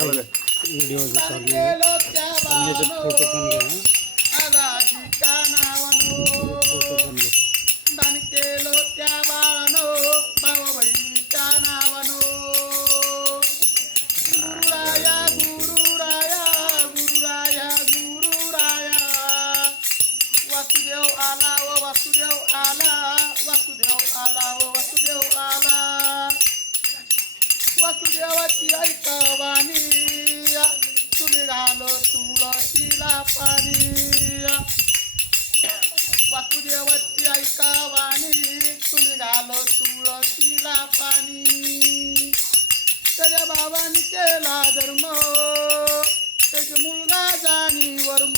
Video चालू आहे त्याचे फोटो पण घ्या फोटो पण घ्या दान केलो त्या बाळानो भाऊ बहिणीच्या नावानो गुरुराया गुरुराया गुरुराया गुरुराया वासुदेव आला व वासुदेव आला वासुदेव आला व वासुदेव आला वासुदेवाची ऐकवानी तुम्ही घालो तुळशीला पाणी वासुदेवाची ऐकावानी तुम्ही घालो तुळशीला पाणी त्याच्या बाबांनी केला धर्म त्याचा मुलगा जाणी वर्म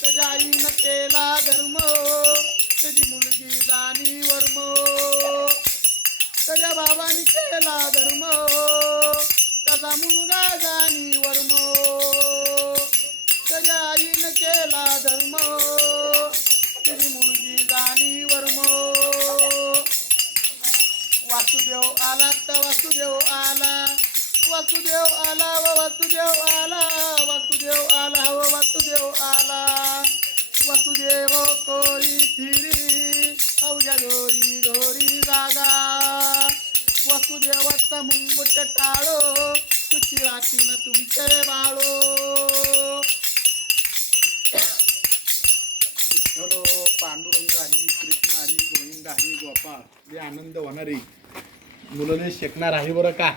त्याच्या आईनं केला धर्म त्याची मुलगी जाणी वर्म त्याच्या बाबांनी केला धर्म त्याचा मुलगा जाणी वर्म त्याच्या आईनं केला धर्म त्याची मुलगी जाणी वर्म वासुदेव आला तर वासुदेव आला वासुदेव आला व वासुदेव आला वासुदेव आला व वासुदेव आला वासुदेव कोरी फिरी अवघ्या घोरी घोरी जागा वासुदेवाचा मुंगट टाळो तुझी रातीन तुमचे बाळो हॅलो पांडुरंग हरी कृष्ण हरी गोविंद हरी गोपाळ जे आनंद होणारी मुलाने शिकणार आहे बरं का.